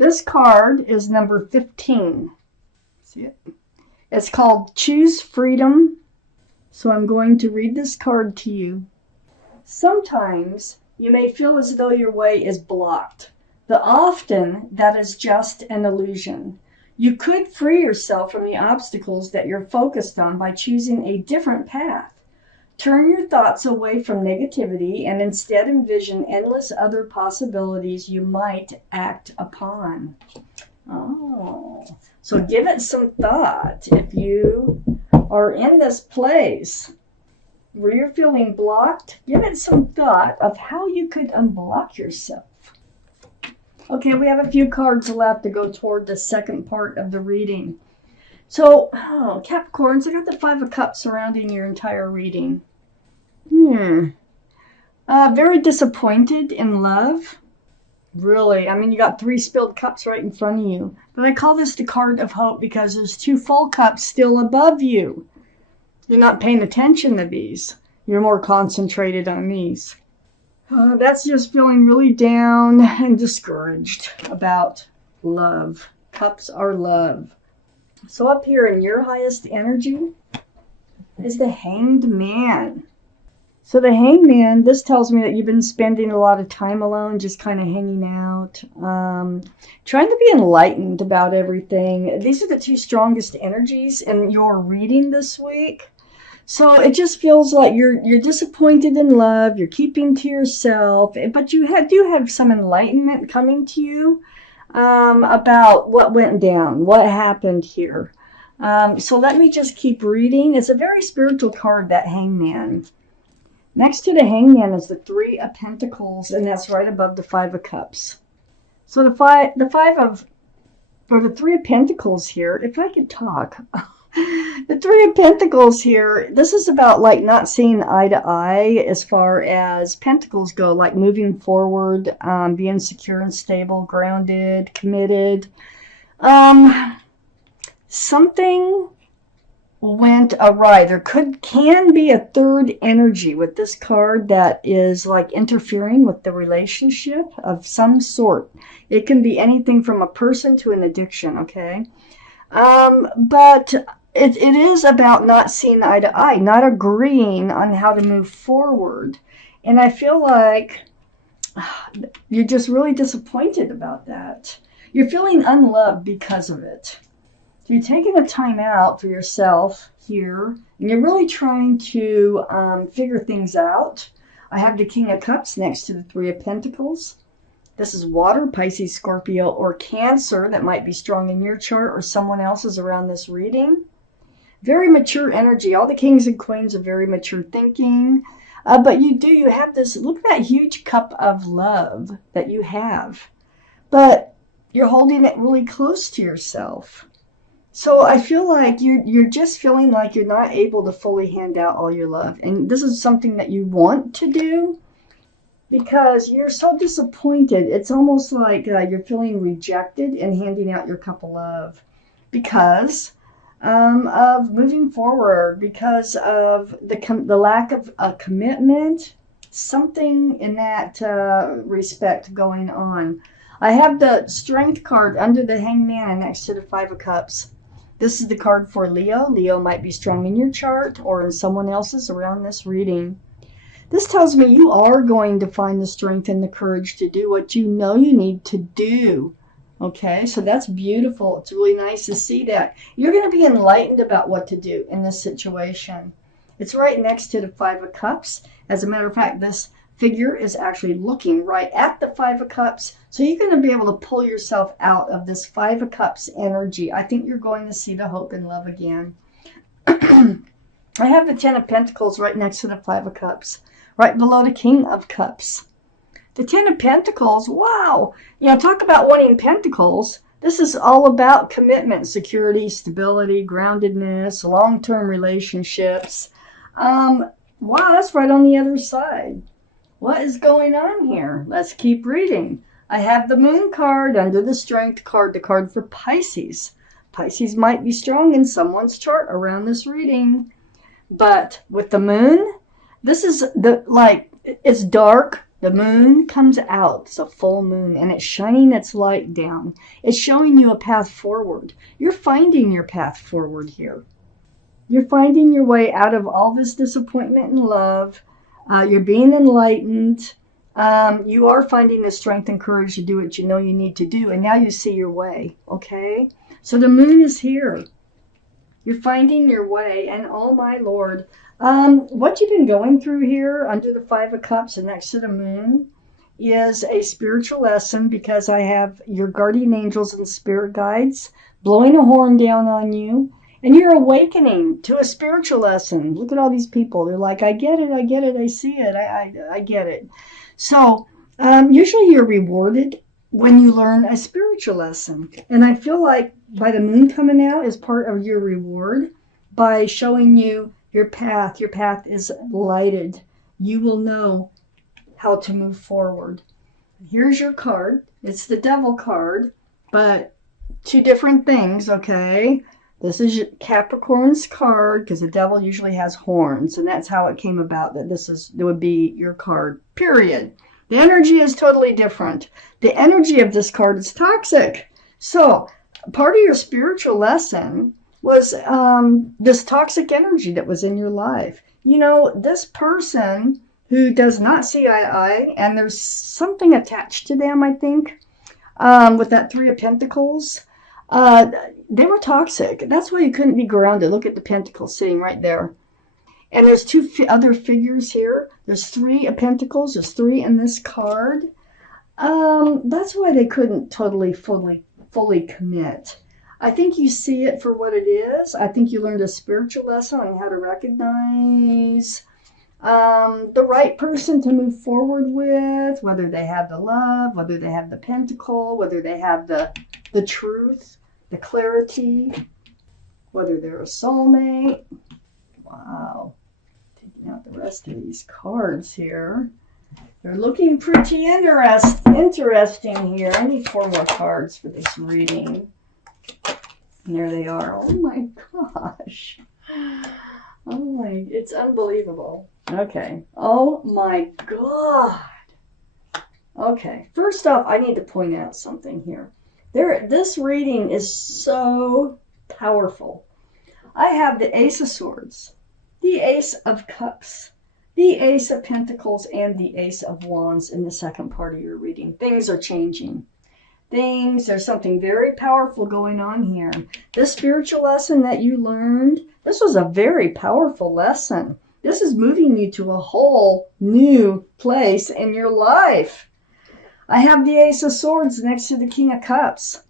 This card is number 15. See it? It's called Choose Freedom. So I'm going to read this card to you. Sometimes you may feel as though your way is blocked, but often that is just an illusion. You could free yourself from the obstacles that you're focused on by choosing a different path. Turn your thoughts away from negativity and instead envision endless other possibilities you might act upon. Oh, so give it some thought. If you are in this place where you're feeling blocked, give it some thought of how you could unblock yourself. Okay, we have a few cards left to go toward the second part of the reading. So, Capricorns, I got the Five of Cups surrounding your entire reading. Very disappointed in love. Really, I mean, you got 3 spilled cups right in front of you. But I call this the card of hope because there's 2 full cups still above you. You're not paying attention to these. You're more concentrated on these. That's just feeling really down and discouraged about love. Cups are love. So up here in your highest energy is the Hanged Man. So the Hanged Man, this tells me that you've been spending a lot of time alone, just kind of hanging out, trying to be enlightened about everything. These are the 2 strongest energies in your reading this week. So it just feels like you're disappointed in love, you're keeping to yourself, but you do have some enlightenment coming to you about what went down, what happened here. So let me just keep reading. It's a very spiritual card, that Hangman. Next to the Hangman is the 3 of Pentacles, and that's right above the 5 of Cups. So the 3 of Pentacles here, if I could talk. The 3 of Pentacles here, this is about like not seeing eye to eye as far as Pentacles go, like moving forward, being secure and stable, grounded, committed. Something went awry. There can be a 3rd energy with this card that is like interfering with the relationship of some sort. It can be anything from a person to an addiction, okay? But it is about not seeing eye to eye, not agreeing on how to move forward. And I feel like you're just really disappointed about that. You're feeling unloved because of it. So you're taking a time out for yourself here, and you're really trying to figure things out. I have the King of Cups next to the 3 of Pentacles. This is water, Pisces, Scorpio, or Cancer that might be strong in your chart or someone else's around this reading. Very mature energy. All the kings and queens are very mature thinking. But you have this, look at that huge cup of love that you have. But you're holding it really close to yourself. So I feel like you're just feeling like you're not able to fully hand out all your love. And this is something that you want to do because you're so disappointed. It's almost like you're feeling rejected in handing out your cup of love because of moving forward, because of the lack of a commitment, something in that respect going on. I have the Strength card under the Hangman next to the 5 of Cups. This is the card for Leo. Leo might be strong in your chart or in someone else's around this reading. This tells me you are going to find the strength and the courage to do what you know you need to do. Okay, so that's beautiful. It's really nice to see that. You're going to be enlightened about what to do in this situation. It's right next to the 5 of Cups. As a matter of fact, this figure is actually looking right at the 5 of Cups. So you're going to be able to pull yourself out of this 5 of Cups energy. I think you're going to see the hope and love again. I have the 10 of Pentacles right next to the 5 of Cups, right below the King of Cups. The 10 of Pentacles, wow. Talk about wanting pentacles. This is all about commitment, security, stability, groundedness, long-term relationships. Wow, that's right on the other side. What is going on here? Let's keep reading. I have the Moon card under the Strength card, the card for Pisces. Pisces might be strong in someone's chart around this reading. But with the Moon, this is it's dark, The moon comes out. It's a full moon, and it's shining its light down. It's showing you a path forward. You're finding your path forward here. You're finding your way out of all this disappointment and love. You're being enlightened. You are finding the strength and courage to do what you know you need to do. And now you see your way, okay? So the moon is here. You're finding your way. And oh my Lord, what you've been going through here under the Five of Cups and next to the moon is a spiritual lesson, because I have your guardian angels and spirit guides blowing a horn down on you. And you're awakening to a spiritual lesson. Look at all these people. They're like, I get it, I see it, I get it. So usually you're rewarded when you learn a spiritual lesson. And I feel like by the moon coming out is part of your reward by showing you your path. Your path is lighted. You will know how to move forward. Here's your card. It's the Devil card, but two different things, okay? This is Capricorn's card, because the Devil usually has horns, and that's how it came about that it would be your card, period. The energy is totally different. The energy of this card is toxic. So part of your spiritual lesson was this toxic energy that was in your life. You know, this person who does not see eye to eye, and there's something attached to them, I think, with that Three of Pentacles. They were toxic. That's why you couldn't be grounded. Look at the Pentacles sitting right there. And there's two other figures here. There's Three of Pentacles. There's three in this card. That's why they couldn't totally, fully commit. I think you see it for what it is. I think you learned a spiritual lesson on how to recognize the right person to move forward with, whether they have the love, whether they have the pentacle, whether they have the truth, the clarity, whether they're a soulmate. Wow. Taking out the rest of these cards here. They're looking pretty interesting here. I need 4 more cards for this reading. And there they are. Oh my gosh. It's unbelievable. Okay. Oh my God. Okay. First off, I need to point out something here. This reading is so powerful. I have the Ace of Swords, the Ace of Cups, the Ace of Pentacles, and the Ace of Wands in the second part of your reading. Things are changing. There's something very powerful going on here. This spiritual lesson that you learned, this was a very powerful lesson. This is moving you to a whole new place in your life. I have the Ace of Swords next to the King of Cups.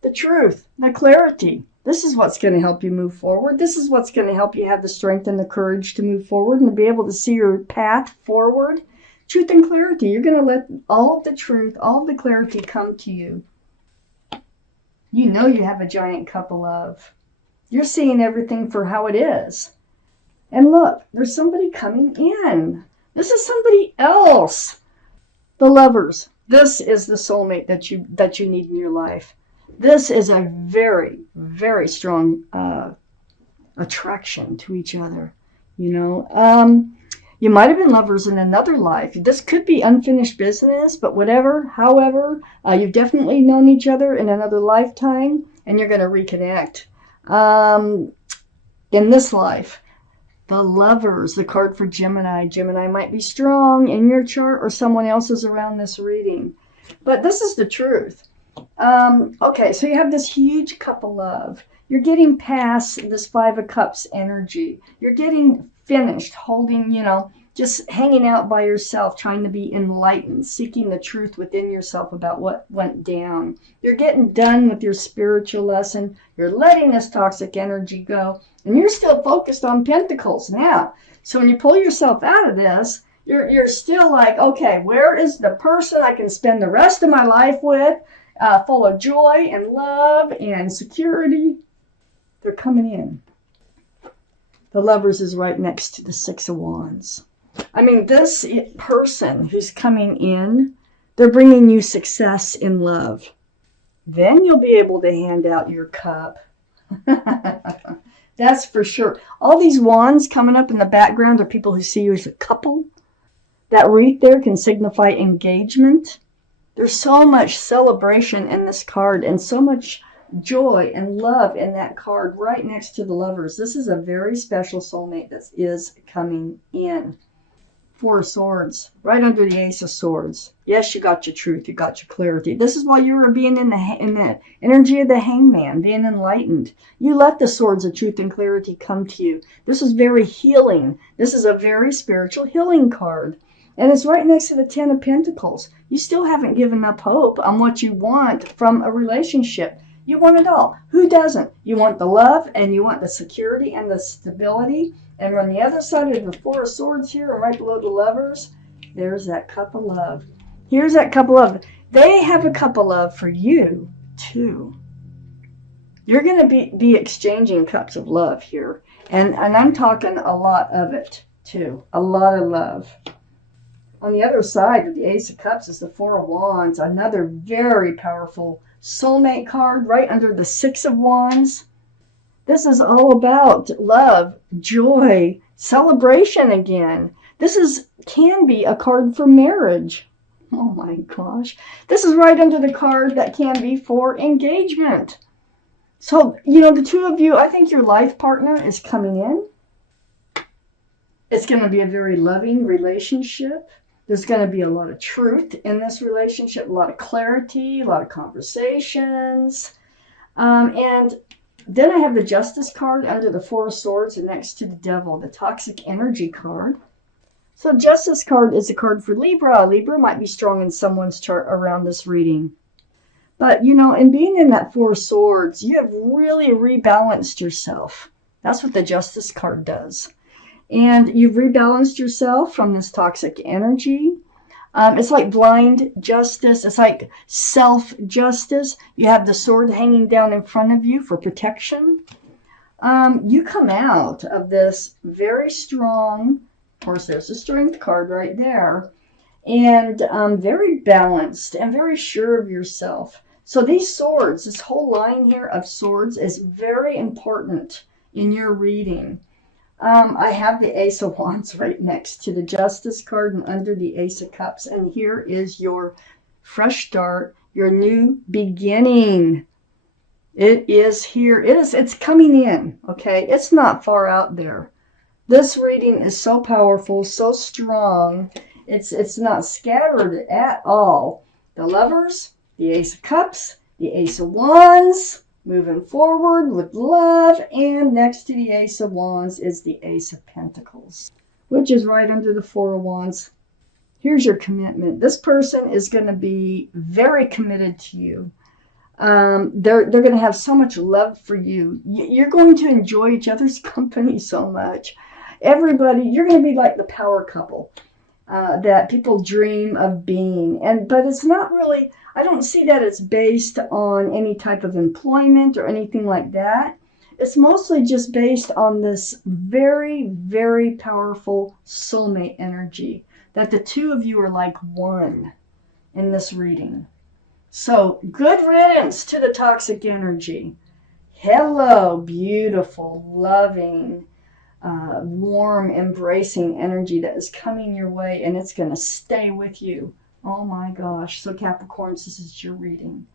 The truth, the clarity. This is what's going to help you move forward. This is what's going to help you have the strength and the courage to move forward and to be able to see your path forward. Truth and clarity. You're going to let all of the truth, all of the clarity come to you. You know you have a giant cup of love. You're seeing everything for how it is. And look, there's somebody coming in. This is somebody else. The lovers. This is the soulmate that you need in your life. This is a very, very strong attraction to each other. You know, you might have been lovers in another life. This could be unfinished business, but however, you've definitely known each other in another lifetime, and you're going to reconnect in this life. The lovers, the card for Gemini. Gemini might be strong in your chart or someone else's around this reading. But this is the truth. Okay, so you have this huge cup of love. You're getting past this Five of Cups energy. You're getting finished holding, just hanging out by yourself, trying to be enlightened, seeking the truth within yourself about what went down. You're getting done with your spiritual lesson. You're letting this toxic energy go, and you're still focused on Pentacles now. So when you pull yourself out of this, you're still like, okay, where is the person I can spend the rest of my life with, full of joy and love and security? They're coming in. The Lovers is right next to the Six of Wands. I mean, this person who's coming in, they're bringing you success in love. Then you'll be able to hand out your cup. That's for sure. All these wands coming up in the background are people who see you as a couple. That wreath there can signify engagement. There's so much celebration in this card and so much joy and love in that card right next to the Lovers. This is a very special soulmate that is coming in. Four of Swords, right under the Ace of Swords. Yes, you got your truth, you got your clarity. This is why you were being in the energy of the Hangman, being enlightened. You let the swords of truth and clarity come to you. This is very healing. This is a very spiritual healing card. And it's right next to the Ten of Pentacles. You still haven't given up hope on what you want from a relationship. You want it all. Who doesn't? You want the love, and you want the security and the stability. And on the other side of the Four of Swords here, and right below the Lovers, there's that cup of love. Here's that cup of love. They have a cup of love for you, too. You're going to be exchanging cups of love here. And I'm talking a lot of it, too. A lot of love. On the other side of the Ace of Cups is the Four of Wands, another very powerful soulmate card right under the Six of Wands. This is all about love, joy, celebration again. This can be a card for marriage. Oh my gosh. This is right under the card that can be for engagement. So, the two of you, I think your life partner is coming in. It's going to be a very loving relationship. There's going to be a lot of truth in this relationship, a lot of clarity, a lot of conversations. And then I have the Justice card under the Four of Swords and next to the Devil, the Toxic Energy card. So Justice card is a card for Libra. Libra might be strong in someone's chart around this reading. But, in being in that Four of Swords, you have really rebalanced yourself. That's what the Justice card does. And you've rebalanced yourself from this toxic energy. It's like blind justice. It's like self-justice. You have the sword hanging down in front of you for protection. You come out of this very strong, of course there's a strength card right there, and very balanced and very sure of yourself. So these swords, this whole line here of swords is very important in your reading. I have the Ace of Wands right next to the Justice card and under the Ace of Cups. And here is your fresh start, your new beginning. It is here. It's coming in, okay? It's not far out there. This reading is so powerful, so strong. It's not scattered at all. The Lovers, the Ace of Cups, the Ace of Wands, moving forward with love, and next to the Ace of Wands is the Ace of Pentacles, which is right under the Four of Wands. Here's your commitment. This person is going to be very committed to you. They're going to have so much love for you. You're going to enjoy each other's company so much. Everybody, you're going to be like the power couple that people dream of being. But it's not really, I don't see that it's based on any type of employment or anything like that. It's mostly just based on this very, very powerful soulmate energy, that the two of you are like one in this reading. So good riddance to the toxic energy. Hello, beautiful, loving, warm, embracing energy that is coming your way, and it's going to stay with you. Oh my gosh. So Capricorns, this is your reading.